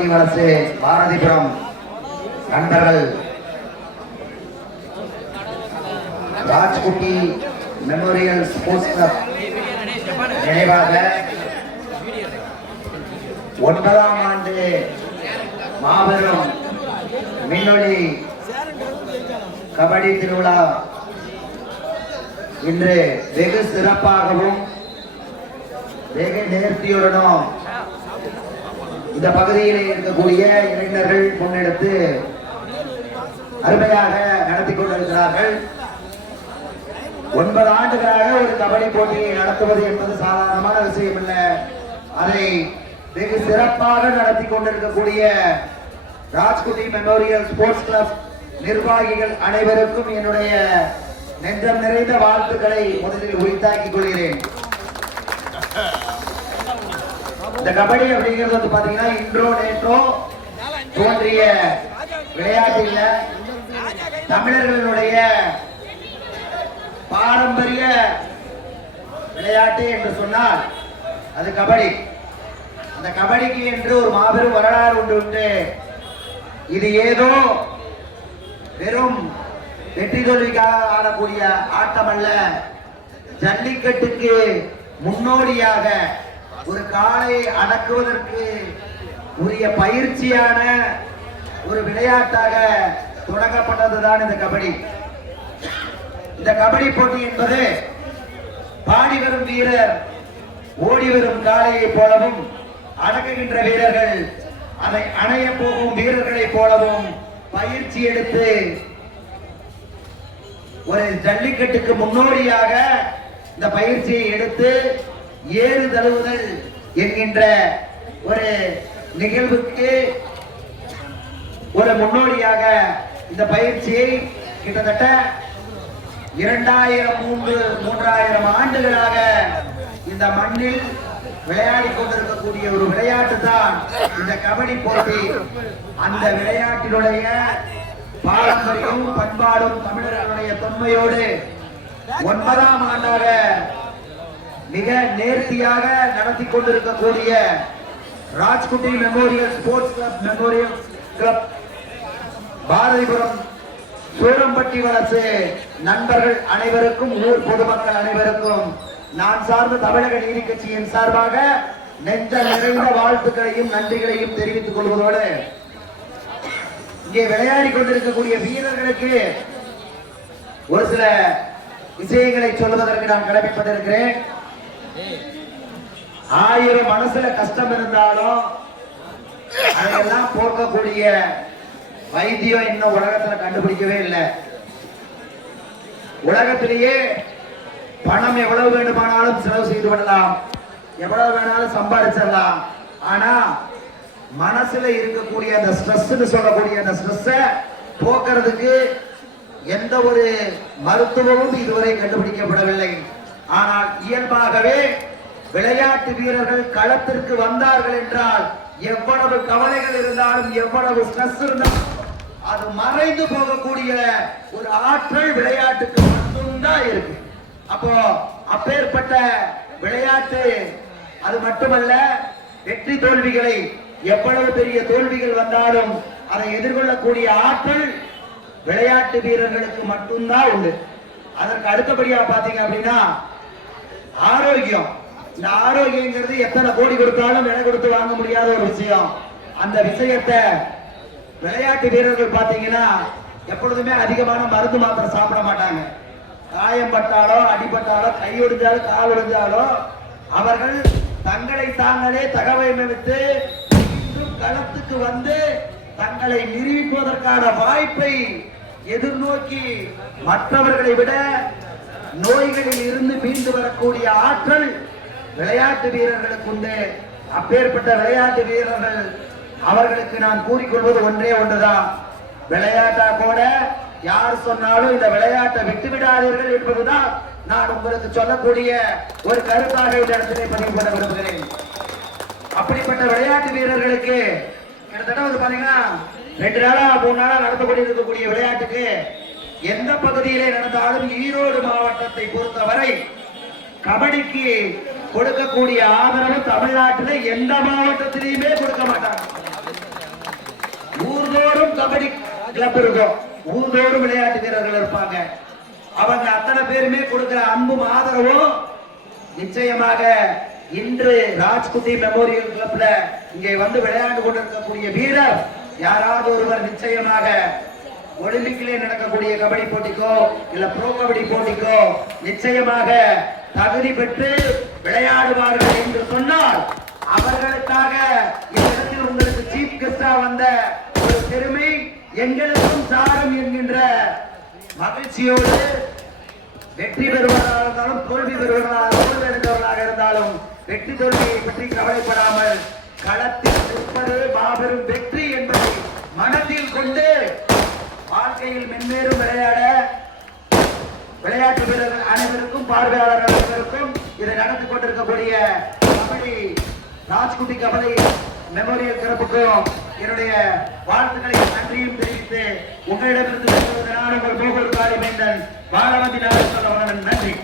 சூரம்பட்டி வலசு பாரதிபுரம் நண்பர்கள் Rajkutty memorial sports club நினைவாக ஒன்பதாம் ஆண்டு மாபெரும் மின்னொளி கபடி திருவிழா இன்று வெகு சிறப்பாகவும் வெகு நேர்த்தியுடனும் இந்த பகுதியிலே இருக்கக்கூடிய இளைஞர்கள் முன்னெடுத்து அருமையாக நடத்தி கொண்டிருக்கிறார்கள். ஒன்பது ஆண்டுகளாக ஒரு கபடி போட்டியை நடத்துவது என்பது சாதாரணமான விஷயம் அல்ல அதை வெகு சிறப்பாக நடத்தி கொண்டிருக்கக்கூடிய ராஜ்குதி மெமோரியல் ஸ்போர்ட்ஸ் கிளப் நிர்வாகிகள் அனைவருக்கும் என்னுடைய நெஞ்சம் நிறைந்த வாழ்த்துக்களை முதலில் உரித்தாக்கிக் கொள்கிறேன். இந்த கபடி அப்படிங்கிறது வந்து பாத்தீங்கன்னா இன்றோ நேற்றோ தோன்றிய விளையாட்டில் தமிழர்களுடைய பாரம்பரிய விளையாட்டு என்று சொன்னால் அது கபடி. அந்த கபடிக்கு என்று ஒரு மாபெரும் வரலாறு உண்டு உண்டு. இது ஏதோ வெறும் வெற்றி தோல்விக்காக ஆடக்கூடிய ஆட்டம் அல்ல ஜல்லிக்கட்டுக்கு முன்னோடியாக ஒரு காளையை அடக்குவதற்கு உரிய பயிற்சியான ஒரு விளையாட்டாக தொடங்கப்பட்டதுதான் இந்த கபடி. இந்த கபடி போட்டி என்பது பாடி வரும் வீரர் ஓடி வரும் காளையை போலவும் அடக்குகின்ற வீரர்கள் அதை அணைய போகும் வீரர்களை போலவும் பயிற்சி எடுத்து ஒரு ஜல்லிக்கட்டுக்கு முன்னோடியாக இந்த பயிற்சியை எடுத்து ஏறு தழுவுதல் என்கின்ற ஒரு நிகழ்வுக்கு ஒரு முன்னோடியாக இந்த பயிற்சியை கிட்டத்தட்ட இரண்டாயிரம் மூன்று மூன்றாயிரம் ஆண்டுகளாக இந்த மண்ணில் விளையாடி கொண்டிருக்கக்கூடிய ஒரு விளையாட்டு தான் இந்த கபடி போட்டி. அந்த விளையாட்டினுடைய பாரம்பரியம் பண்பாடும் தமிழர்களுடைய தொன்மையோடு ஒன்பதாம் ஆண்டாக மிக நேர்த்தியாக நடத்தி கொண்டிருக்கக்கூடிய Rajkutty memorial sports club memorial club Bharathipuram Surampatti வளர்ச்சி நண்பர்கள் அனைவருக்கும் ஊர் பொதுமக்கள் அனைவருக்கும் நான் சார்ந்த தமிழக நீதி கட்சியின் சார்பாக நெஞ்ச நிறைந்த வாழ்த்துக்களையும் நன்றிகளையும் தெரிவித்துக் கொள்வதோடு இங்கே விளையாடி கொண்டிருக்கக்கூடிய வீரர்களுக்கு ஒரு சில விஷயங்களை சொல்வதற்கு நான் கடமைப்பட்டிருக்கிறேன் ஆயிரம் மனசுல கஷ்டம் இருந்தாலும் அதையெல்லாம் போக்கக்கூடிய வைத்தியம் இன்னும் உலகத்துல கண்டுபிடிக்கவே இல்லை. உலகத்திலேயே பணம் எவ்வளவு வேண்டுமானாலும் செலவு செய்து விடலாம் எவ்வளவு வேணாலும் சம்பாதிச்சிடலாம் ஆனா மனசுல இருக்கக்கூடிய அந்த ஸ்ட்ரெஸ் சொல்லக்கூடிய அந்த ஸ்ட்ரெஸ்ஸ போக்குறதுக்கு எந்த ஒரு மருத்துவமும் இதுவரை கண்டுபிடிக்கப்படவில்லை. ஆனால் இயல்பாகவே விளையாட்டு வீரர்கள் களத்திற்கு வந்தார்கள் என்றால் எவ்வளவு கவலைகள் இருந்தாலும் எவ்வளவு ஸ்ட்ரெஸ் இருந்தாலும் அது மறைந்து போகக்கூடிய ஒரு ஆற்றல் விளையாட்டுக்கு மட்டும்தான் இருக்கு. அப்போ அப்பேற்பட்ட விளையாட்டு அது மட்டுமல்ல வெற்றி தோல்விகளை எவ்வளவு பெரிய தோல்விகள் வந்தாலும் அதை எதிர்கொள்ளக்கூடிய ஆற்றல் விளையாட்டு வீரர்களுக்கு மட்டும்தான் உண்டு. அதற்கு அடுத்தபடியா பாத்தீங்க அப்படின்னா ஆரோக்கியம். இந்த ஆரோக்கியங்கிறது எத்தனை கோடி கொடுத்தாலும் விலை கொடுத்து வாங்க முடியாத ஒரு விஷயம். அந்த விஷயத்தை விளையாட்டு வீரர்கள் பாத்தீங்கன்னா எப்பொழுதுமே அதிகமான மருந்து மாத்திரை சாப்பிட மாட்டாங்க. காயம் பட்டாலோ அடிபட்டாலோ கை ஒடிஞ்சாலோ கால் ஒடிஞ்சாலோ அவர்கள் தங்களை தாங்களே தகவமைத்து மீண்டும் களத்துக்கு வந்து தங்களை நிரூபிப்பதற்கான வாய்ப்பை எதிர்நோக்கி மற்றவர்களை விட நோய்களில் இருந்து மீண்டு வரக்கூடிய ஆற்றல் விளையாட்டு வீரர்களுக்கு உண்டு. அப்பேற்பட்ட விளையாட்டு வீரர்கள் அவர்களுக்கு நான் கூறிக்கொள்வது ஒன்றே ஒன்றுதான். விளையாட்டா கூட யார் சொன்னாலும் இந்த விளையாட்டை விட்டு விடாதீர்கள் என்பதுதான் நான் உங்களுக்கு சொல்லக்கூடிய ஒரு கருத்தாக இந்த இடத்திலே பதிவு பண்ண விரும்புகிறேன். அப்படிப்பட்ட விளையாட்டு வீரர்களுக்கு கிட்டத்தட்ட வந்து பாத்தீங்கன்னா ரெண்டு நாளா மூணு நாளா நடத்தப்பட்டு இருக்கக்கூடிய விளையாட்டுக்கு எந்த பகுதியிலே நடந்தாலும் ஈரோடு மாவட்டத்தை பொறுத்தவரை கபடிக்கு கொடுக்கக்கூடிய ஆதரவு தமிழ்நாட்டில் எந்த மாவட்டத்திலையுமே கொடுக்க மாட்டாங்க. கபடி கிளப் இருக்கும். ஊர்தோறும் விளையாட்டு வீரர்கள் இருப்பாங்க. அவங்க அத்தனை பேருமே கொடுக்கிற அன்பும் ஆதரவும் நிச்சயமாக இன்று ராஜ்குட்டி மெமோரியல் கிளப்ல இங்கே வந்து விளையாண்டு கொண்டிருக்கக்கூடிய வீரர் யாராவது ஒருவர் நிச்சயமாக ஒலிம்பிக்கிலே நடக்கக்கூடிய கபடி போட்டிக்கோ இல்ல ப்ரோ கபடி போட்டிக்கோ நிச்சயமாக தகுதி பெற்று விளையாடுவார்கள் என்று சொன்னால் அவர்களுக்காக இடத்தில் உங்களுக்கு சீஃப் கெஸ்டா வந்த ஒரு பெருமை எங்களுக்கும் சாரம் என்கின்ற மகிழ்ச்சியோடு வெற்றி பெறுவதாக இருந்தாலும் தோல்வி பெறுவதாக தோல்வி அடைந்தவர்களாக இருந்தாலும் வெற்றி தோல்வியை பற்றி கவலைப்படாமல் களத்தில் நிற்பது மாபெரும் வெற்றி. வாழ்க்கையில் விளையாட விளையாட்டு வீரர்கள் அனைவருக்கும் பார்வையாளர்கள் அனைவருக்கும் இதை நடந்து கொண்டிருக்கக்கூடிய கபடி ராஜ்குட்டி கபடி மெமோரியல் சிறப்புக்கும் என்னுடைய வாழ்த்துக்களை நன்றியும் தெரிவித்து உங்களிடமிருந்து விடைபெறுவது நான் உங்கள் மூகூர் காளி மைந்தன் பாரவதி சொல்ல நன்றி.